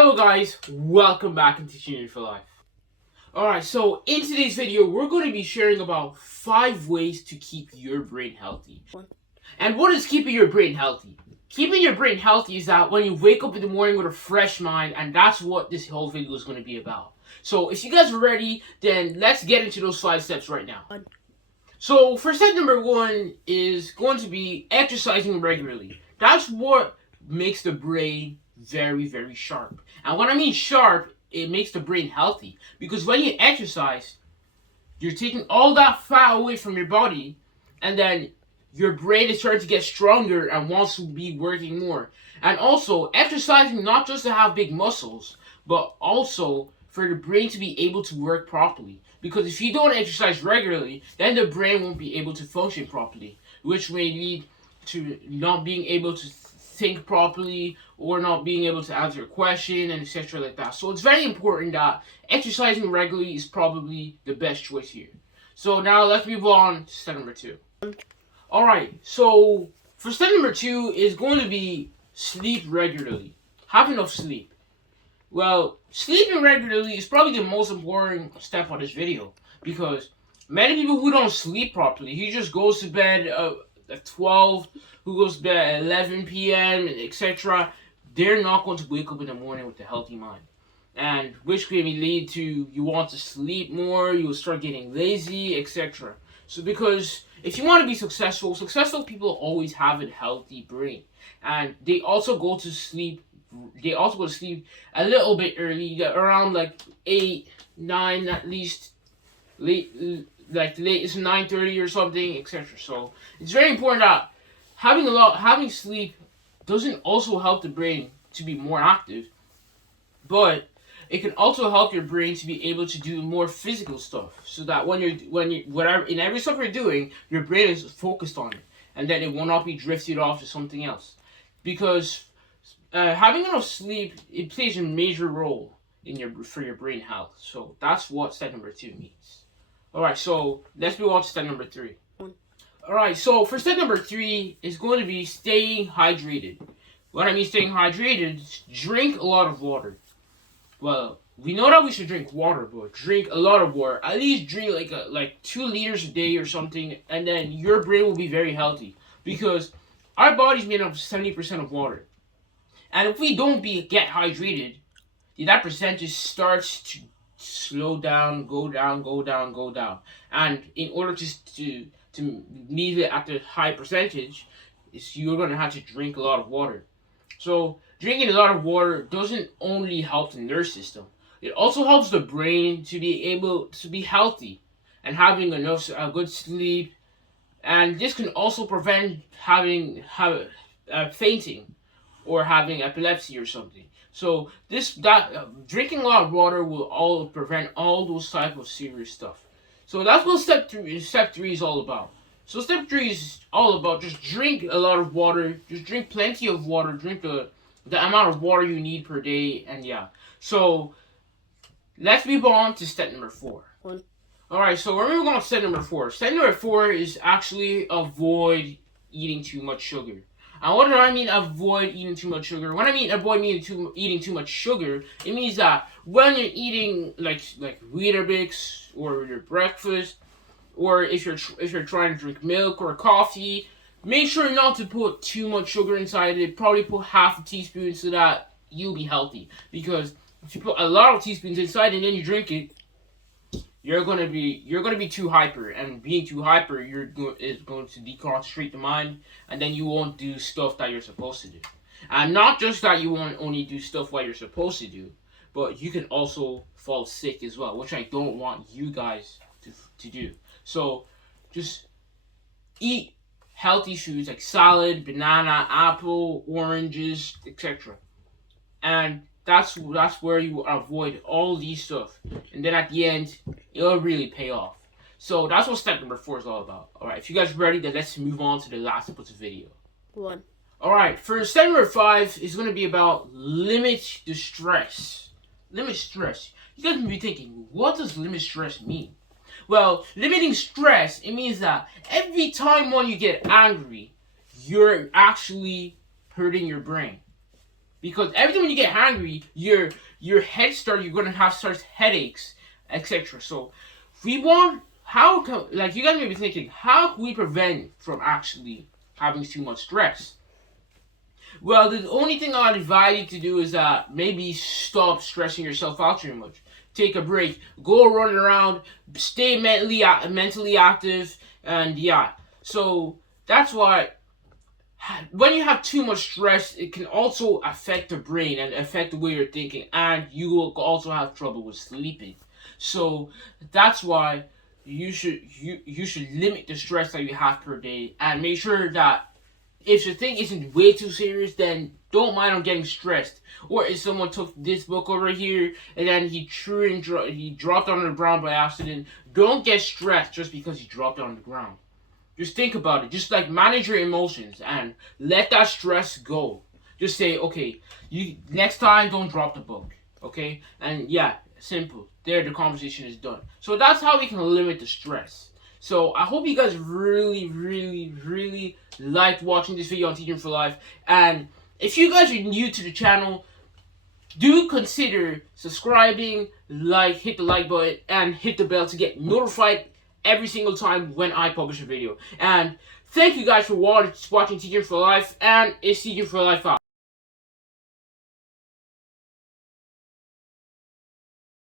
Hello guys, welcome back into Teaching You for Life. Alright, so in today's video, we're going to be sharing about 5 ways to keep your brain healthy. And what is keeping your brain healthy? Keeping your brain healthy is that when you wake up in the morning with a fresh mind, and that's what this whole video is going to be about. So if you guys are ready, then let's get into those 5 steps right now. So for step number 1 is going to be exercising regularly. That's what makes the brain very sharp. And when I mean sharp, it makes the brain healthy. Because when you exercise, you're taking all that fat away from your body, and then your brain is starting to get stronger and wants to be working more. And also, exercising not just to have big muscles, but also for the brain to be able to work properly. Because if you don't exercise regularly, then the brain won't be able to function properly, which may lead to not being able to think properly or not being able to answer a question and etc. like that. So it's very important that exercising regularly is probably the best choice here. So now let's move on to step number 2. Alright, so for step number 2 is going to be sleep regularly. Have enough sleep. Well, sleeping regularly is probably the most important step on this video, because many people who don't sleep properly, he just goes to bed at 12, who goes to bed at 11 p.m., etc., they're not going to wake up in the morning with a healthy mind. And which may lead to you want to sleep more, you'll start getting lazy, etc. So because if you want to be successful people always have a healthy brain. And they also go to sleep a little bit early, around like 8, 9 at least, late it's 9:30 or something, etc. So it's very important that having sleep doesn't also help the brain to be more active, but it can also help your brain to be able to do more physical stuff, so that when you whatever in every stuff you're doing, your brain is focused on it, and then it will not be drifted off to something else. Because having enough sleep, it plays a major role for your brain health. So that's what step number 2 means. Alright, so let's move on to step number 3. Alright, so for step number 3 is going to be staying hydrated. When I mean staying hydrated, drink a lot of water. Well, we know that we should drink water, but drink a lot of water. At least drink like 2 liters a day or something, and then your brain will be very healthy. Because our body's made up of 70% of water. And if we don't get hydrated, that percentage starts to slow down, go down. And in order to meet it at the high percentage, you're going to have to drink a lot of water. So drinking a lot of water doesn't only help the nervous system, it also helps the brain to be able to be healthy and having good sleep. And this can also prevent having fainting or having epilepsy or something. So drinking a lot of water will prevent all those type of serious stuff. So that's what step 3 is all about. So step 3 is all about just drink a lot of water. Just drink plenty of water. Drink the amount of water you need per day. And yeah. So let's move on to step number 4. Alright, so we're moving on to step number 4. Step number 4 is actually avoid eating too much sugar. And what do I mean avoid eating too much sugar? When I mean avoid eating too much sugar, it means that when you're eating like Weetabix or your breakfast, or if you're trying to drink milk or coffee, make sure not to put too much sugar inside it. Probably put half a teaspoon so that you'll be healthy. Because if you put a lot of teaspoons inside and then you drink it, you're gonna be too hyper, and being too hyper, is going to deconcentrate the mind, and then you won't do stuff that you're supposed to do. And not just that you won't only do stuff what you're supposed to do, but you can also fall sick as well, which I don't want you guys to do. So just eat healthy foods like salad, banana, apple, oranges, etc. And that's where you avoid all these stuff, and then at the end it'll really pay off. So that's what step number 4 is all about. Alright, if you guys are ready, then let's move on to the last step of the video. Alright, for step number 5 is going to be about limit the stress. Limit stress. You guys may be thinking, what does limit stress mean? Well, limiting stress, it means that every time when you get angry, you're actually hurting your brain. Because every time when you get hungry, your head you're gonna have starts headaches, etc. So we want like you guys may be thinking, how can we prevent from actually having too much stress? Well, the only thing I'd advise you to do is maybe stop stressing yourself out too much. Take a break, go run around, stay mentally active, and yeah. So that's why when you have too much stress, it can also affect the brain and affect the way you're thinking, and you will also have trouble with sleeping. So that's why you should limit the stress that you have per day, and make sure that if the thing isn't way too serious, then don't mind on getting stressed. Or if someone took this book over here and then he dropped on the ground by accident, don't get stressed just because he dropped it on the ground. Just think about it. Just like manage your emotions and let that stress go. Just say, okay, you next time don't drop the book. Okay? And yeah, simple. There the conversation is done. So that's how we can limit the stress. So I hope you guys really liked watching this video on Teaching for Life. And if you guys are new to the channel, do consider subscribing, hit the like button, and hit the bell to get notified every single time when I publish a video. And thank you guys for watching Teaching for Life, and it's Teaching for Life out.